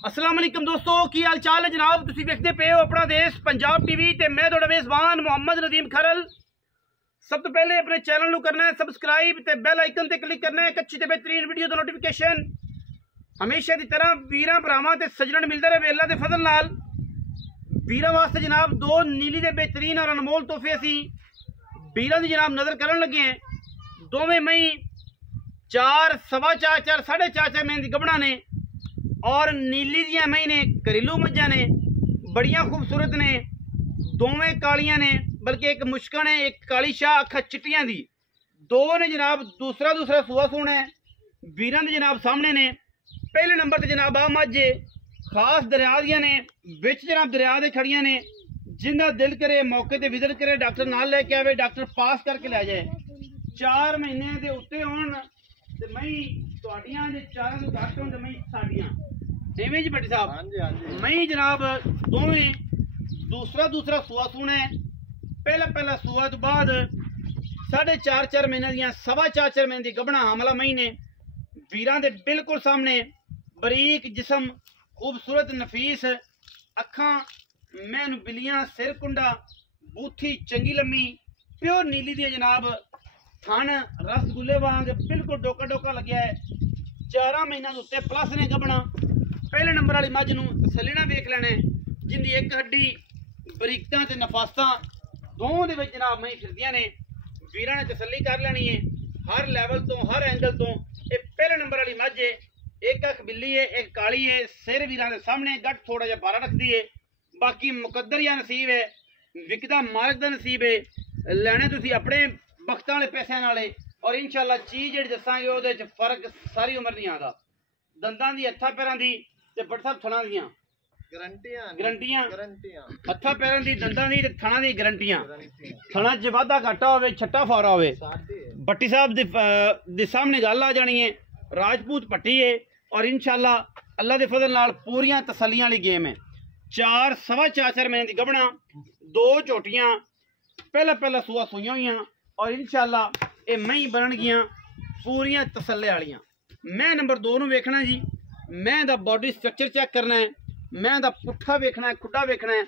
अस्सलाम वालेकुम दोस्तों, की हाल चाल है जनाब। तुसीं देखते पे हो अपना देश पंजाब टीवी ते मैं तुहाडा मेज़बान मोहम्मद नदीम खरल। सब तो पहले अपने चैनल नूं करना है सबसक्राइब ते बैल आइकन ते क्लिक करना है। एक अच्छी ते बेहतरीन वीडियो दा नोटिफिकेशन हमेशा की तरह वीरां भरावां ते सज्जणां नूं मिलदा रहे अल्लाह दे फजल नाल। वीरां वास्ते जनाब दो नीली दे बेहतरीन और अनमोल तोहफे असीं वीरां दी जनाब नज़र करन लगे हैं। दोवें मई 4, सवा 4, 4, 4.5 महीने दी गबड़ा ने और नीली दियां मई ने घरेलू मज्जां ने बड़ियां खूबसूरत ने। दोवें कालियां ने, बल्कि एक मुश्कन है एक काली शाह अखा चिट्टियां दी। दो ने जनाब दूसरा सूआ सूना है वीरां दे जनाब सामने ने। पहले नंबर ते जनाब आ मज्झ खास दरिया दियां ने, विच जनाब दरिया दे खड़ियां ने। जिंदा दिल करे मौके ते विजिट करे, डॉक्टर नाल लेके आवे, डॉक्टर पास करके लै जाए। 4 महीने दे उत्ते होण ते मई तुहाडियां जे 4 तो घट होण ते मई साडियां एवें जी भट्टी साहब। हाँ जी हाँ जी। मई जनाब दोवें दूसरा सूआ सूना है। पहला सूआ तो बाद 4.5 महीने दियां, सवा 4 महीने दी गबड़ा हमला मई ने। वीरां दे बिल्कुल सामने बरीक जिसम, खूबसूरत नफीस अखां, मैनू बिलियां, सिर कुंडा, बूथी चंगी लम्मी, प्योर नीली दी जनाब। थन रसगुल्ले वांग बिल्कुल डोका डोका लग्या है। 4 महीनों के उत्ते प्लस ने गबड़ा। पहले नंबर वाली मझ नूं तसल्ली नाल वेख लैणे, जिंदी एक हड्डी बरीकतां ते नफासतां दोवां दे विच जनाब मई फिरदियां ने। वीरां ने तसल्ली कर लैनी है हर लैवल तो, हर एंगल तो। ये पहले नंबर वाली मझ है, एक अख बिल्ली है, एक काली है। सिर वीरां दे सामने, गट थोड़ा जिहा बारा रखदी है। बाकी मुकद्दर या नसीब है, विकदा मालक दा नसीब है। लैणे तुसीं अपने बख्तां वाले पैसिਆਂ नाल और इंशाअल्लाह चीज़ जिहड़ी दस्सांगे ਉਹਦੇ ਚ फर्क सारी उम्र नहीं आंदा। दंदां दी, हत्थां पैरां दी ते बट साहब थणां दियां गारंटियां। हत्थां पैरां दी, दंदां दी ते थणां दी गारंटियां। थणां च वाधा घाटा होवे, छट्टा फारा होवे, भट्टी साहब दे सामने गल आ जानी है। राजपूत भट्टी है और इंशाअल्लाह अल्लाह दे फजल नाल पूरियां तसल्लियां वाली गेम है। 4, सवा 4 महीने दी गबड़ा, 2 झोटियां पहला सूआ सूइयां होइयां और इंशाअल्लाह ये मई बनन गियां पूरियां तसल्ले वालियां। मैं नंबर 2 नूं वेखना जी। मैं दा बॉडी स्ट्रक्चर चेक करना है, मैं दा पुट्ठा वेखना है, खुड्डा वेखना है।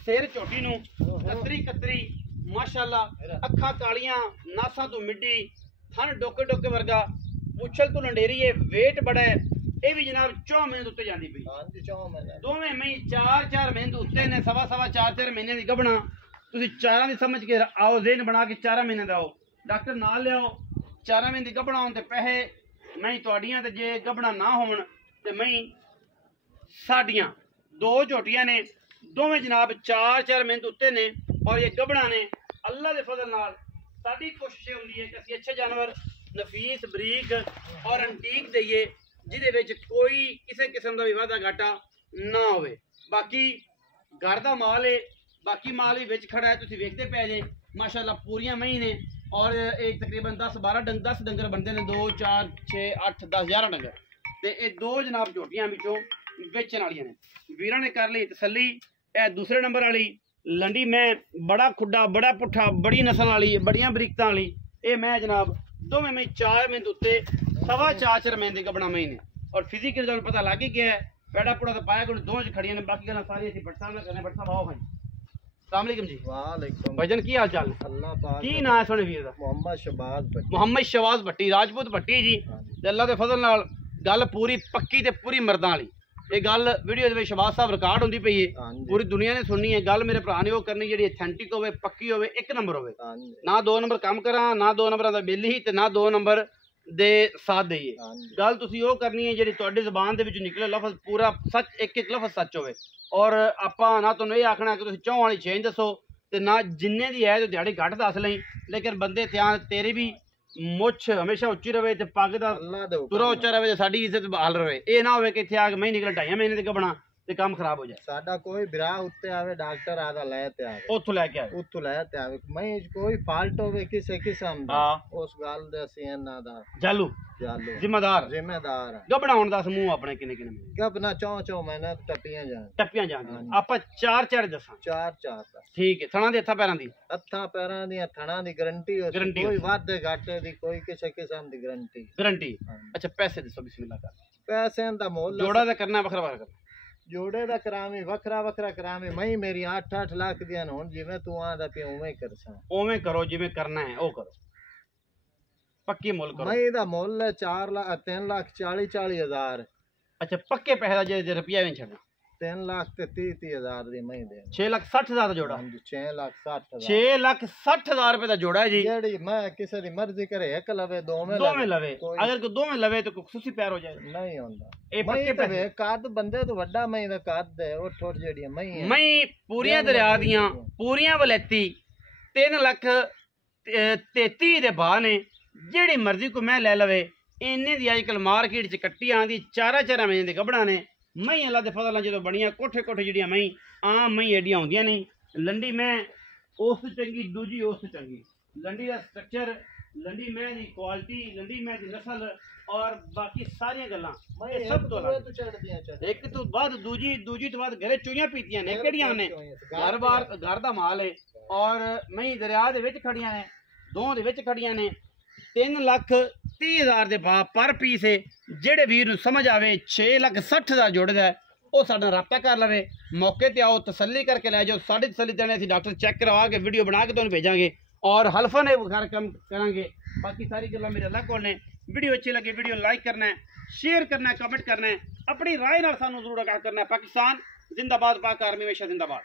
सिर झोटी नूं कतरी माशाअल्लाह, अखां कालियां, नासां तो मिड्डी, थन डोके वर्गा, पुछल तो लंडेरी है, वेट बड़ा है। ये भी जनाब 4 महीने उत्ते जाती पई। दोवें मई 4 महीने उत्ते ने, सवा 4 महीने की गबड़ा। तुसीं 4 दी समझ के आओ, ज़हन बना के 4 महीने दा आओ, डॉक्टर नाल लियाओ। 4 महीने की गबड़ा होण ते पैसे मई तुहाडियां, ते जे गबड़ा ना होण ते मई साडियां। 2 झोटियां ने, दोवें जनाब 4 महीने उत्ते ने और ये गबड़ा ने। अल्लाह दे फजल नाल साडी कोशिश होंदी है कि असीं अच्छे जानवर नफीस, बरीक और एंटीक देइए, जिहदे विच कोई किसी किस्म का भी वाधा घाटा ना होवे। बाकी घर दा माल है, बाकी माल भी विच खड़ा है, तुसीं वेखदे पे जे माशाअल्लाह पूरियां मई ने। और एक तकरीबन 10 डंगर बनते हैं, 2, 4, 6, 8, 10, 11 डंगर। तो ये 2 जनाब झोटियां विचों बेचण वालियां ने। वीरां ने कर ली तसल्ली। यह दूसरे नंबर वाली लंडी मैं, बड़ा खुड्डा, बड़ा पुट्ठा, बड़ी नस्ल वाली, बड़ियां बरीकतां वाली। ये मैं जनाब दोवें मई 4 महीने उत्ते, सवा 4 महीने की गबड़ा मई ने। और फिजिकल जो पता लग ही गया है, पैड़ा पुड़ा तो पाया कि 2 खड़ियां ने। बाकी गल्लां सारी असीं भट्ट साहब नाल करने। भट्ट साहब आओ भाई। अस्सलाम वालेकुम जी। वालेकुम भाईजान की हाल चाल? अल्लाह पाक। की नाम है सोने वीर दा? मोहम्मद शहबाज भट्टी, राजपूत भट्टी जी। ते अल्लाह दे फजल नाल गल पूरी पक्की ते पूरी मर्दां वाली। ये गल वीडियो दे विच शहबाज साहब रिकॉर्ड होंदी पई है, पूरी दुनिया ने सुननी है। गल मेरे भरा ने वो करनी जिहड़ी ऑथेंटिक होवे, पक्की होवे, 1 नंबर होवे। ना 2 नंबर काम करा, ना 2 नंबर दा बिल ही, ते ना 2 नंबर दे साथ देइए। गल तुसीं वो करनी है जिहड़ी तुहाडी ज़बान दे विचों निकले लफज पूरा सच, एक लफज सच होवे। और आपां ना तुहानूं ये आखना कि तुसीं चौं वाली चेंज दसो ते ना जिन्ने दी है तो दिहाड़ी घट दस लई, लेकिन बंदे ध्यान तेरी भी मुछ हमेशा उच्ची रहे, ते पग दा तुरा उच्चा रहे, ते साडी इज्जत बहाल रहे। ये ना होवे कि इत्थे आके मई निकल 2.5 महीने दी गबड़ा ते काम खराब हो जाए। साडा कोई बिरा उत्ते आवे, डॉक्टर आदा ले ते आवे, उत्थों लैके आए, उत्थों ले ते आवे। मई कोई फाल्ट होवे किसे किस्म दा, उस गल दे असीं इन्हां दा जालू जिम्मेदार गबड़ा होण दा समूह अपने किन्ने किन्ने गबना 4 महीने टप्पियां जान आपां 4 दसां 4 ठीक है। थणा दे हत्थां पैरां दी थणा दी गारंटी कोई वाधे घाटे दी, कोई किसे किस्म दी गारंटी। अच्छा पैसे दसो बिस्मिल्लाह कर। पैसे दा मोल जोड़ा ते करना बखरा बखरा जोड़े दा करावे वखरा वखरा करावे मई मेरी 8-8 लाख दियां हुन जिवें तू आंदा पे उवें करसा उवें करो जिवें करना है ओ करो पक्की मुल करो मई दा मुल है 3,40,40,000 अच्छा पक्के पैसे दा जे रुपया नहीं छड़ना 3,30,000 दी मई दे 6,60,000 दा जोड़ा 6,60,000 6,60,000 रुपए दा जोड़ा है जी जेड़ी मैं किसी दी मर्जी करे एक लवे दो में लवे अगर कोई दो में लवे तो खुशी प्यार हो जाए नहीं होंदा ए पक्के पैसे कद बंदे तो वड्डा मई दा कद है ओ ठोर जेड़ी मई है मई पूरियां दरिया दियां पूरियां वलेती 3,33,000 दे भाव ने जेड़ी मर्जी को मैं ले लवे इन्ने दी अजकल मार्केट च कट्टी आंदी 4-4 महीने दे गबड़ा ने मई अल्लाह दे फजल नाल जो बनिया कोठे कोठे जड़ियां मई आम मई एडियां होंदियां नहीं लंडी मैं उस चंगी दूजी उस चंगी लंडी का स्ट्रक्चर लंडी मैं दी क्वालिटी लंडी मैं दी नस्ल और बाकी सारी गल्लां सब तो एक तो बाद दूजी तो बाद घरे चोइयां पीतियां ने केड़ियां ने घर बार घर दा माल है और मई दरिया दे विच खड़ियां ने दो दे विच खड़ियां ने 3,30,000 दे भाव पर पीस है जेड़े वीर नूं समझ आवे 6,60,000 जुड़दा है वो साडा राब्ता कर लवे मौके ते आओ तसल्ली करके ले जाओ साडी तसल्ली देने असीं डॉक्टर चेक करवा के वीडियो बना के तुहानूं भेजांगे और हल्फा ने घर कम करांगे बाकी सारी गल्लां मेरे अल्लाह कोल ने वीडियो अच्छी लगे वीडियो लाइक करना है शेयर करना है कमेंट करना है अपनी राय नाल सानूं जरूर आगाह करना है पाकिस्तान जिंदाबाद पाक आर्मी हमेशा जिंदाबाद।